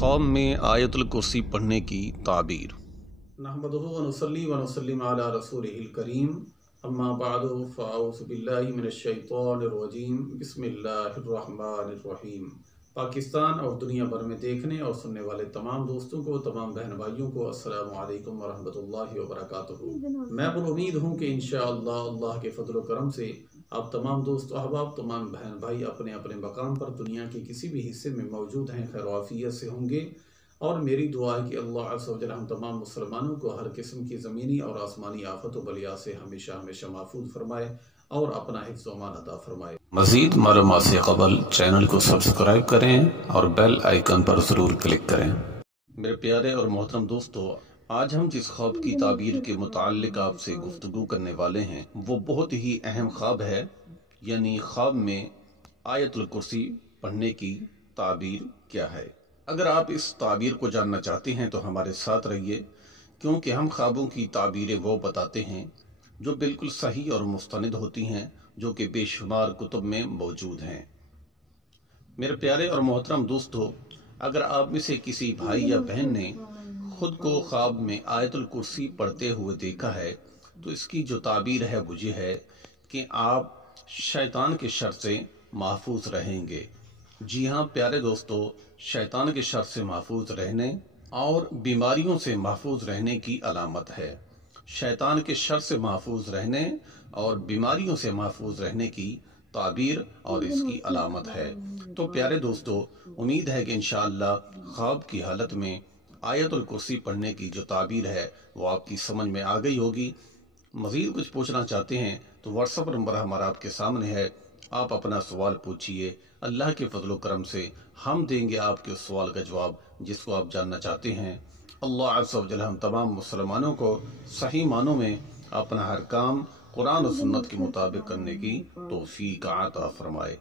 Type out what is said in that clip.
ख्वाब में आयतुल कुर्सी पढ़ने की ताबीर। नहमदुहु व नुसल्ली व नुसल्लिम अला रसूलिहिल करीम अम्मा बअदु फ़अऊज़ु बिल्लाहि मिनश शैतानिर रजीम बिस्मिल्लाहिर रहमानिर रहीम। पाकिस्तान और दुनिया भर में देखने और सुनने वाले तमाम दोस्तों को, तमाम बहन भाइयों को अस्सलामु अलैकुम व रहमतुल्लाहि व बरकातुहू। मैं पर उम्मीद हूँ कि इंशाअल्लाह अल्लाह के फजल व करम से आप तमाम दोस्त अहबाब, तमाम बहन भाई अपने अपने मकाम पर दुनिया के किसी भी हिस्से में मौजूद हैं, खैर आफियत से होंगे। और मेरी दुआ है कि अल्लाह अज़्ज़ व जल हम तमाम मुसलमानों को हर किस्म की ज़मीनी और आसमानी आफत व बलिया से हमेशा हमेशा महफूज फरमाए और अपना हिफ्ज़ व अमान अता फरमाए। मज़ीद मालूमात से क़बल चैनल को सब्सक्राइब करें और बेल आइकन पर ज़रूर क्लिक करें। मेरे प्यारे और मोहतरम दोस्तों, आज हम जिस ख्वाब की ताबीर के मुताल्लिक आपसे गुफ्तगू करने वाले हैं वो बहुत ही अहम ख्वाब है, यानी ख्वाब में आयतुल कुर्सी पढ़ने की ताबीर क्या है। अगर आप इस ताबीर को जानना चाहते हैं तो हमारे साथ रहिए, क्योंकि हम ख्वाबों की ताबीरें वो बताते हैं जो बिल्कुल सही और मुस्तनिद होती हैं, जो कि बेशुमार कुतुब में मौजूद हैं। मेरे प्यारे और मोहतरम दोस्तों, अगर आप में से किसी भाई या बहन ने खुद को ख्वाब में आयतुल कुर्सी पढ़ते हुए देखा है तो इसकी जो ताबीर है वो ये है कि आप शैतान के शर से महफूज रहेंगे। जी हाँ प्यारे दोस्तों, शैतान के शर से महफूज रहने और बीमारियों से महफूज रहने की अलामत है। शैतान के शर से महफूज रहने और बीमारियों से महफूज रहने की ताबीर और इसकी अलामत है। तो प्यारे दोस्तों, उम्मीद है कि इंशाअल्लाह ख्वाब की हालत में आयतुल कुर्सी पढ़ने की जो ताबीर है वो आपकी समझ में आ गई होगी। मज़ीद कुछ पूछना चाहते हैं तो व्हाट्सएप नंबर हमारा आपके सामने है, आप अपना सवाल पूछिए। अल्लाह के फजल करम से हम देंगे आपके उस सवाल का जवाब जिसको आप जानना चाहते हैं। अल्लाह अज़्ज़ व जल हम तमाम मुसलमानों को सही मानों में अपना हर काम कुरान और सुन्नत के मुताबिक करने की तौफीक अता फरमाए।